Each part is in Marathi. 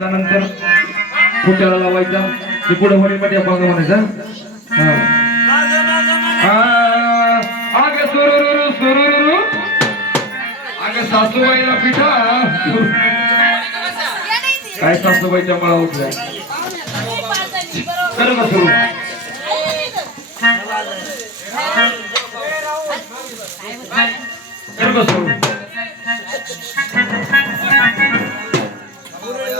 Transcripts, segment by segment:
त्यानंतर फुट्याला लावायचा. ते पुढे होळीमध्ये बघा म्हणायचं हा. आ, अग सुरुरुरु सासूबाईला पिठा. काय सासूबाईच्या मळा उठल्या? कर का सुरू. कर का सुरू.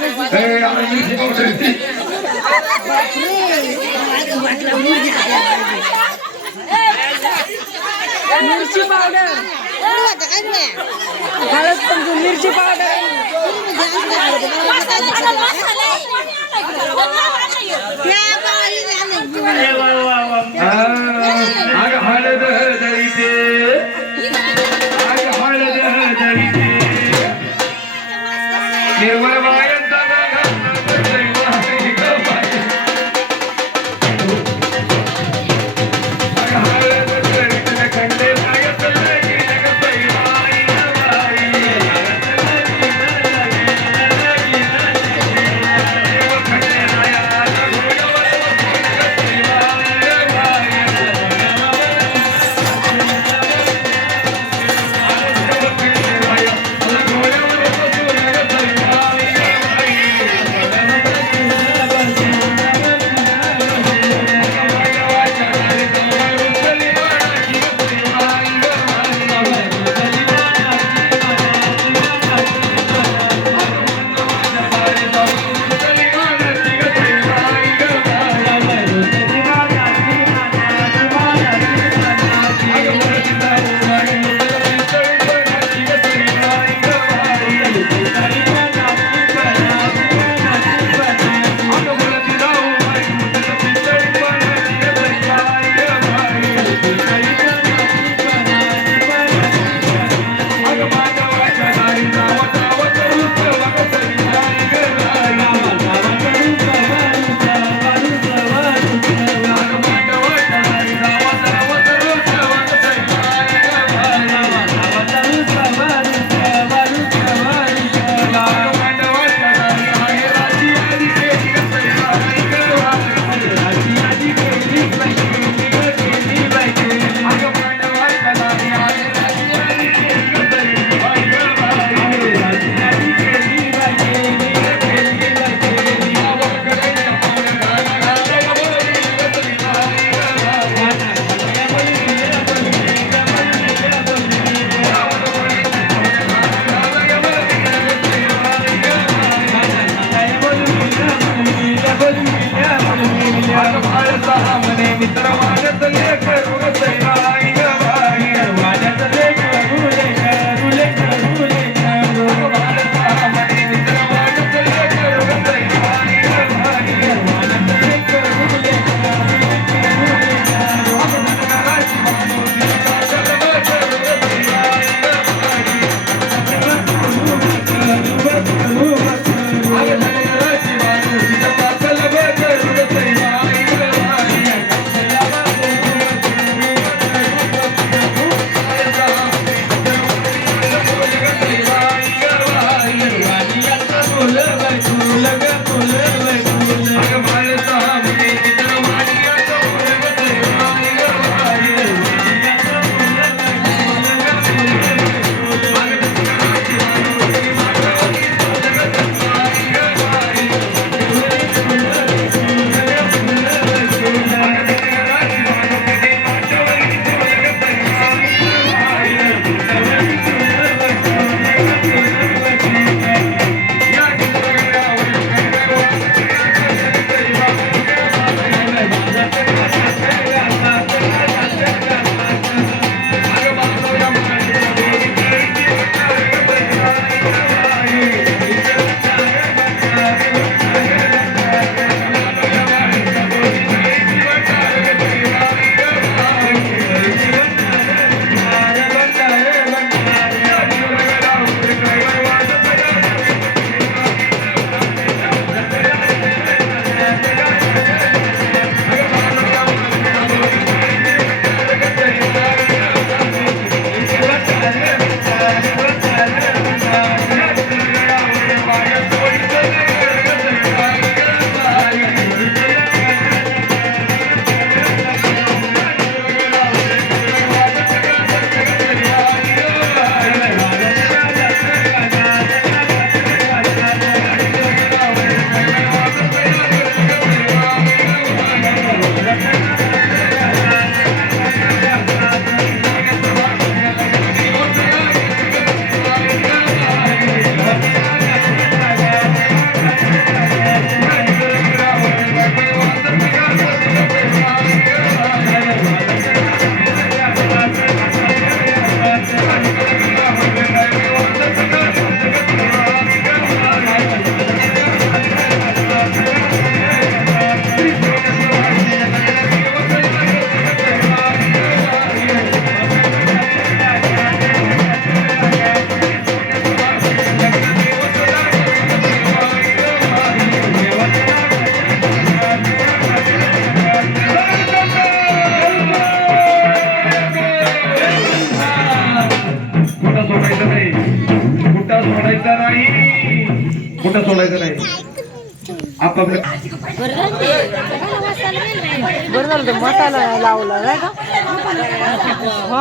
मिरची पावडर. येते. मिरची पावडर. हळद मिरची पावडर हळद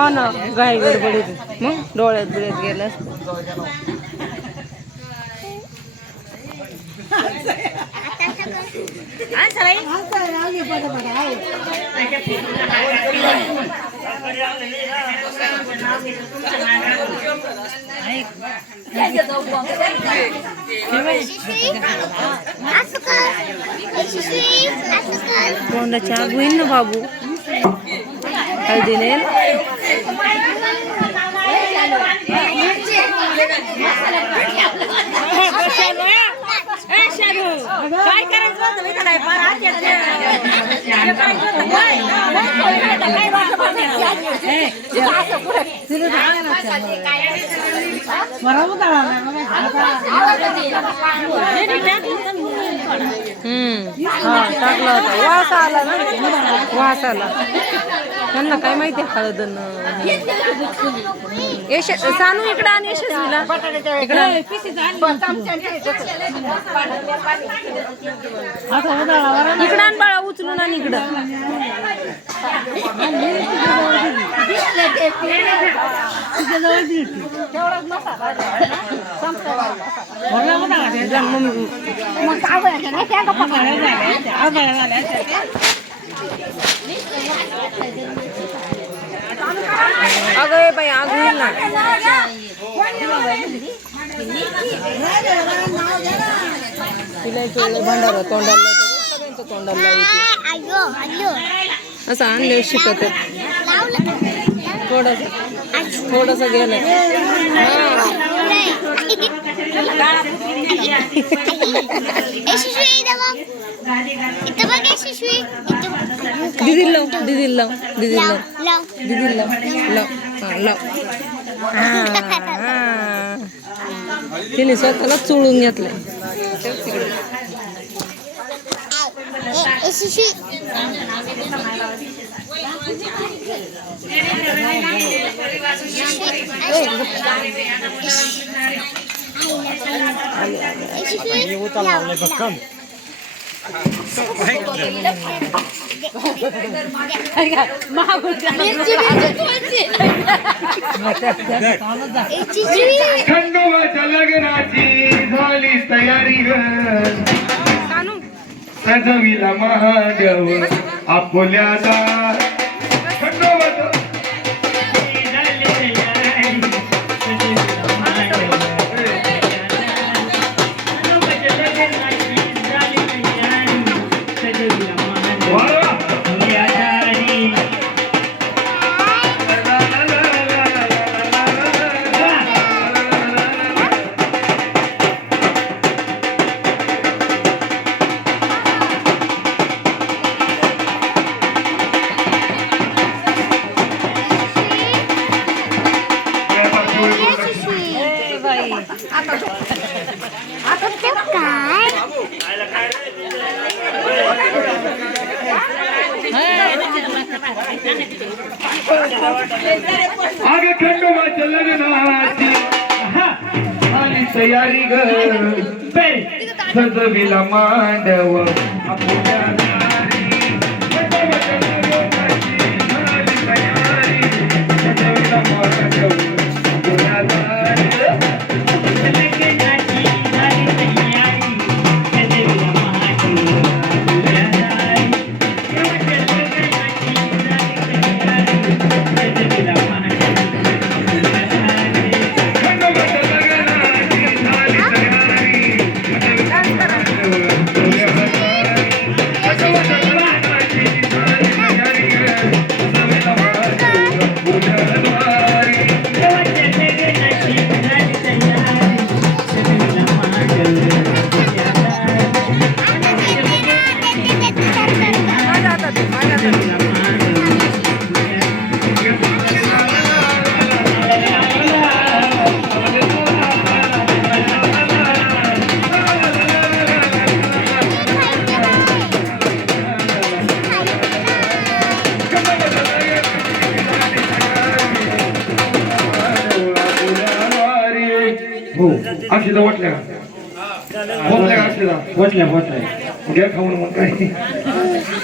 हो ना घाई गडबडीत मग डोळ्यात बिळ्यात गेलं असतं. तोंडाची आग होईल ना बाबू. हळदीने. काय करायचं होतं मी काय फार हात. वास आला वास आला. त्यांना काय माहिती हळद यश सानू इकडं आणि यशस्वीला इकडं इकडं आण बाळा उचलून आणि इकडं. मम्मी- अगं ए बाई आग होईल ना तिला इकडे भंडारा तोंडाला लावतो. सगळ्यांच्या तोंडाला लावते. अयो अयो असं आणलं शिकत लावलं थोडस. थोडस गेलं. दिदी लाव. दिदी लाव. दिदी लाव दिदी लाव. लाव. लाव. हा. तिने स्वतःला चोळून घेतलंय ठेव तिकडे. ए, यशस्वी यशस्वी लाव लाव यशस्वी खंडोबाच्या लग्नाची झाली तयारी सजविला महादेव. आपोल्या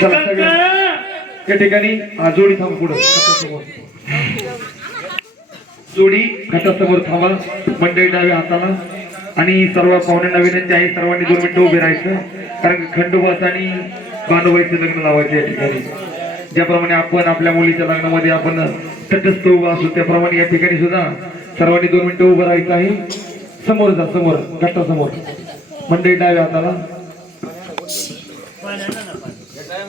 चला सगळे या ठिकाणी हा, जोडी थांब पुढं. जोडी घटासमोर थांबा. मंडळी डाव्या हाताला. आणि सर्व पाहुण्यांना विनंती आहे. सर्वांनी दोन मिनिटं उभे राहायचं. कारण खंडोबाच आणि बांधवाईचं लग्न लावायचं या ठिकाणी. ज्याप्रमाणे आपण आपल्या मुलीच्या लग्नामध्ये आपण तटस्थ उभा असू त्याप्रमाणे या ठिकाणी सुद्धा सर्वांनी दोन मिनिटं उभं राहायचं आहे. समोर जा समोर घट्टासमोर मंडळी डाव्या हाताला.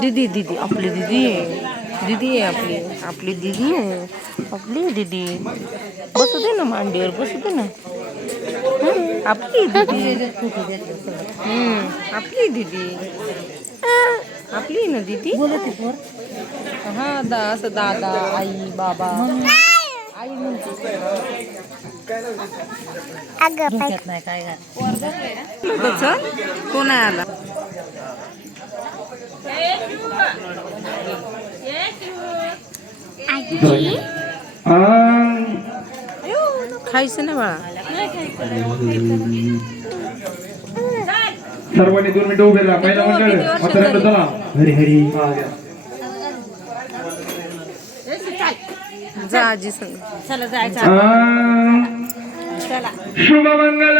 दीदी दीदी आपली दीदी आहे. दीदी आहे आपली. आपली दीदी आहे. आपली दीदी बसू दे ना मांडीवर बसू दे ना. हं, आपली दीदी आपली दीदी आपली ना दीदी? हा दा असं दादा आई बाबा. आई म्हणते. अगं पाय चल कोण आहे आला खायचं ना बाळा. सर्वांनी दोन मिनिटं उभे राहा. पहिला मंडळ. चला. हरी हरी हा, या. जा आजी संग. शुभ मंगल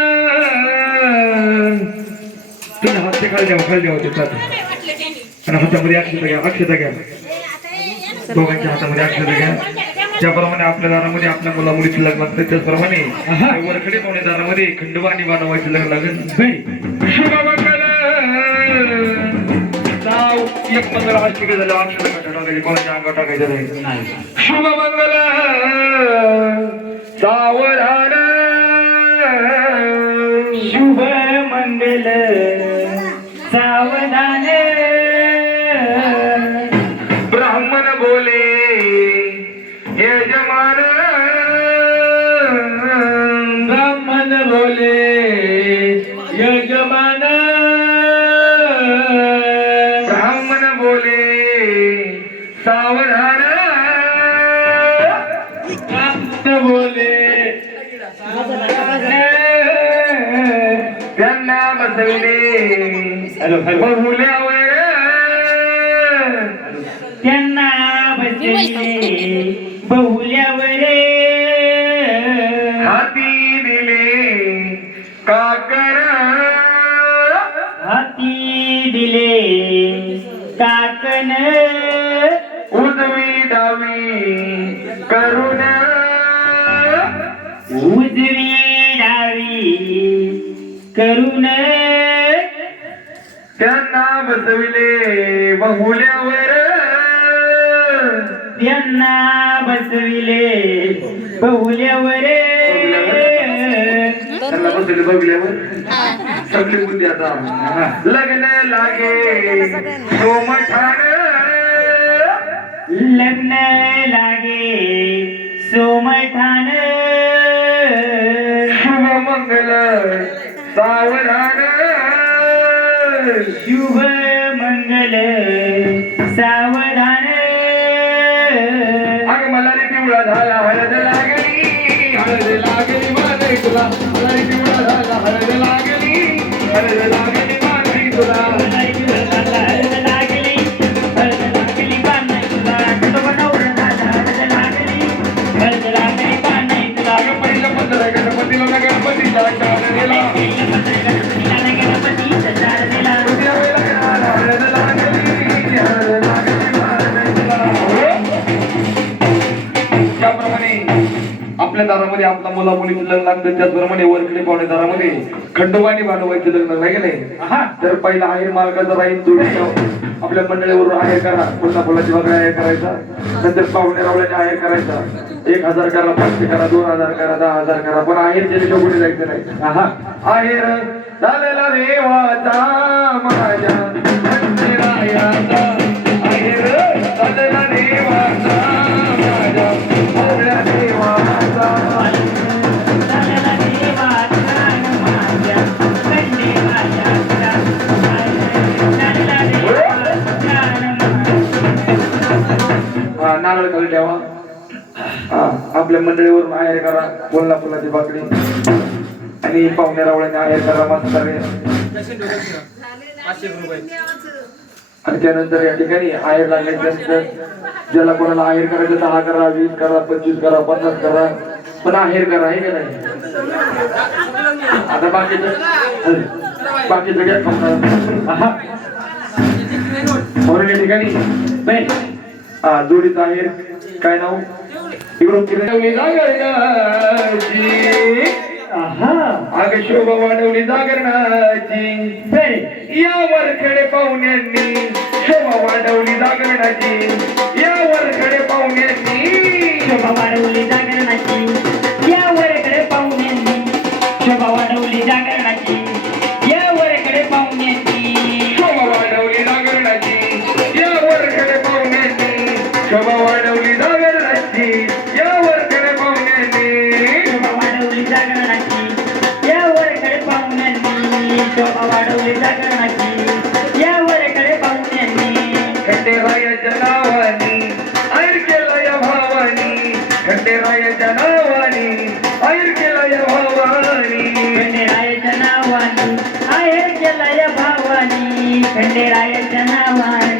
तुम्ही हात ते खाली द्यावा खाली द्यावा ते चालेल. आणि हातामध्ये अक्षता घ्या अक्षता घ्या. दोघांच्या हातामध्ये अक्षता घ्या. ज्याप्रमाणे आपल्या दारामध्ये आपल्या मुला मुलीचे लग्न असते त्याचप्रमाणे वरकडे पाहुणे दारामध्ये खंडोबा आणि बांधवायचे लग्न लागेल. शुभ मंगल एक मंगल हा शिके टाकायचे कोणाच्या अंगावर टाकायचं नाही. शुभ सावधान. शुभ मंगल बसविले हॅलो हॅलो. बहुल्यावर त्यांना बसले बहुल्यावर हाती दिले काकर. हाती दिले काकन उजवी डावी करुण करून त्यांना बसविले बहुल्यावर. त्यांना बसविले बहुल्यावर. त्यांना बसविले बघल्यावर सगळी बुद्धी आता. लग्न लागे. सोमठाण. लग्न लागे. सोमठान शुभ मंगल. सावधान शुभ मंगल साव आपल्या दारामध्ये आपला मुला मुलीचं लग्न लागतं त्याचप्रमाणे वरकडे पाहुणे दारामध्ये. खंडोबाने बांधवायचं लग्न नाही गेले तर पहिला आहेर मालकाचा राहील जोडीचा आपल्या मंडळीवरून आहेर करा. पुन्हा फुलाची वगैरे आहेर करायचा. नंतर पाहुणे रावल्याने आहेर करायचा. एक हजार करा पाचशे करा दोन हजार करा दहा हजार करा. पण आहेर केल्याशिवाय कुठे जायचं नाही? आहेर झालेला देवाचा माझ्या. बाजूला ठेवा. हा आपल्या मंडळीवरून आहेर करा. बोलना फुलाची बाकडी आणि पाहुण्या रावळ्याने आहेर करा मस्त आणि त्यानंतर या ठिकाणी आहेर लागल्यानंतर ज्याला कोणाला आहेर करायचं दहा करा वीस करा पंचवीस करा पन्नास करा. पण आहेर करा आहे का नाही? आता बाकीचं बाकी सगळ्यात खाऊन. म्हणून या ठिकाणी. नाही. हा जोडीचं आहेर काय नाव? इकडून किरवली जागरणाची आग शोभा वाढवली जागरणाची या वरकडे पाहुण्यांनी शोभा वाढवली जागरणाची या वरकडे पाहुण्यांनी शोभा वाढवली And did I get to my?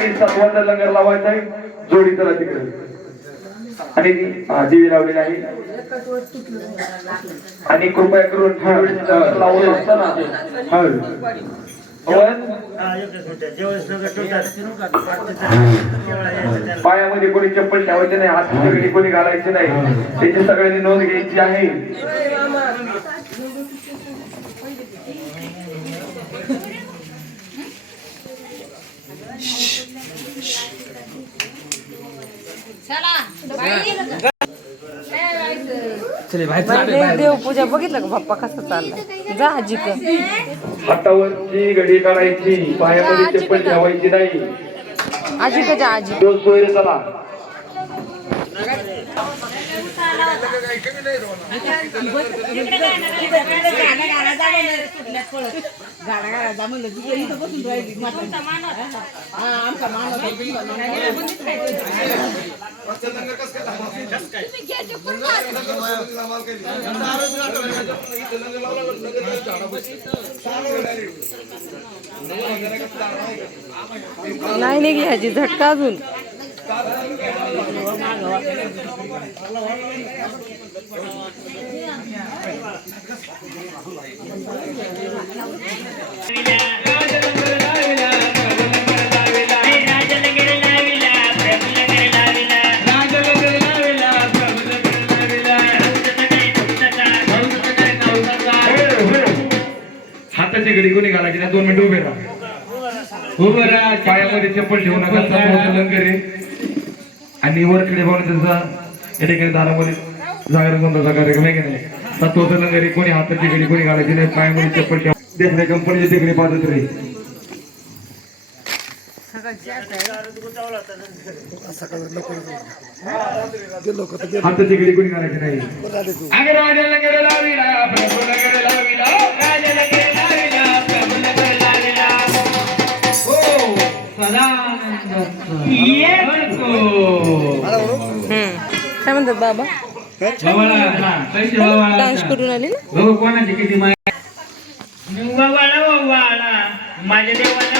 ठिकाणी सातवाचा लंगर लावायचा आहे. जोडी चला तिकडे. आणि हा, दिवी लावलेली आहे. आणि कृपया करून लावून असताना. हा. पायामध्ये कोणी चप्पल ठेवायचे नाही हात कोणी घालायचे नाही. त्याची सगळ्यांनी नोंद घ्यायची आहे. देव पूजा बघितलं का? बाप्पा कसं चाललाय? जा आजी का हातावरची घडी काढायची पायामध्ये चप्पल ठेवायची नाही. आजी का जा आजी. चला. नाही नाही घ्यायची झटका अजून. हाताची घडी कोणी घालायची नाही? दोन मिनिटं उभे राहा. उभे राहा पायामध्ये चप्पल ठेवू नका आणि वरकडे पाहून त्यांचा या ठिकाणी दारामध्ये जागर बंदाचा कार्यक्रम आहे की नाही सातवाचं लंगर कोणी हाताची घडी कोणी घालायची नाही पायामध्ये चप्पल ठेवा. देखण्या कंपनीची तिकडे पाहत रे. हाताची घडी कोणी घालायची नाही काय म्हणतात बाबा? डान्स करून आले ना? माझ्या देवाला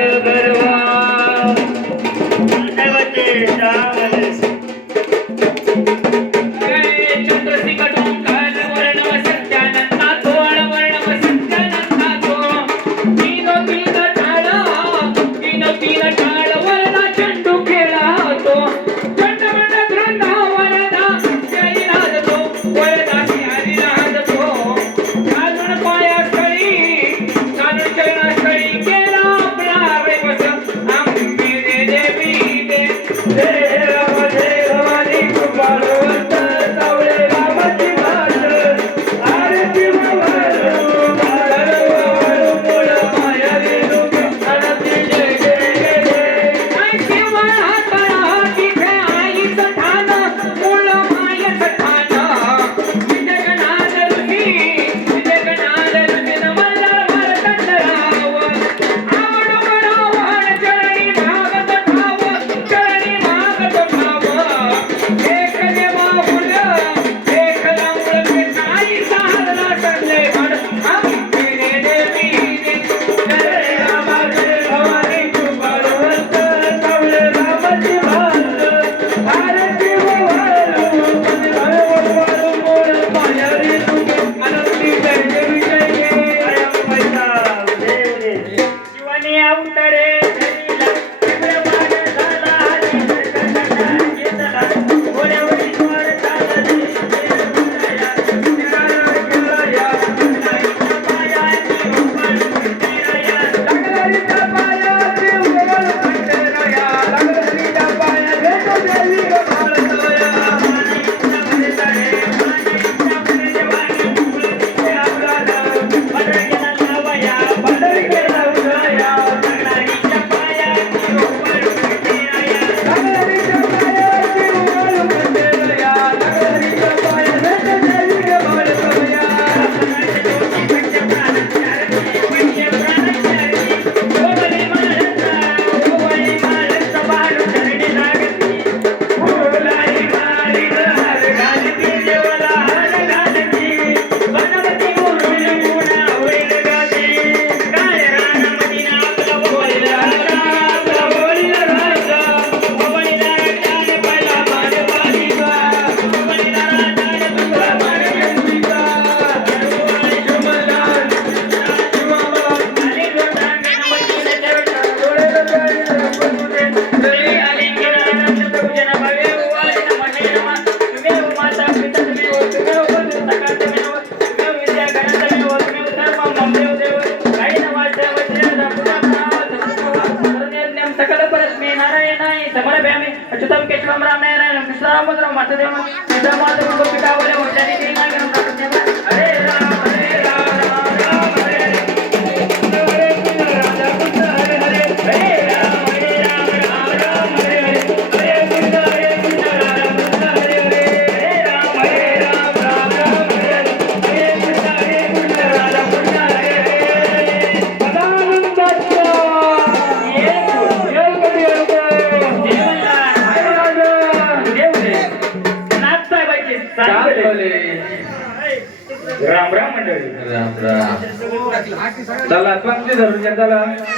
రామచంద్రం మతదేవం పితామాతృ పితావరే వంశాన్ని 那边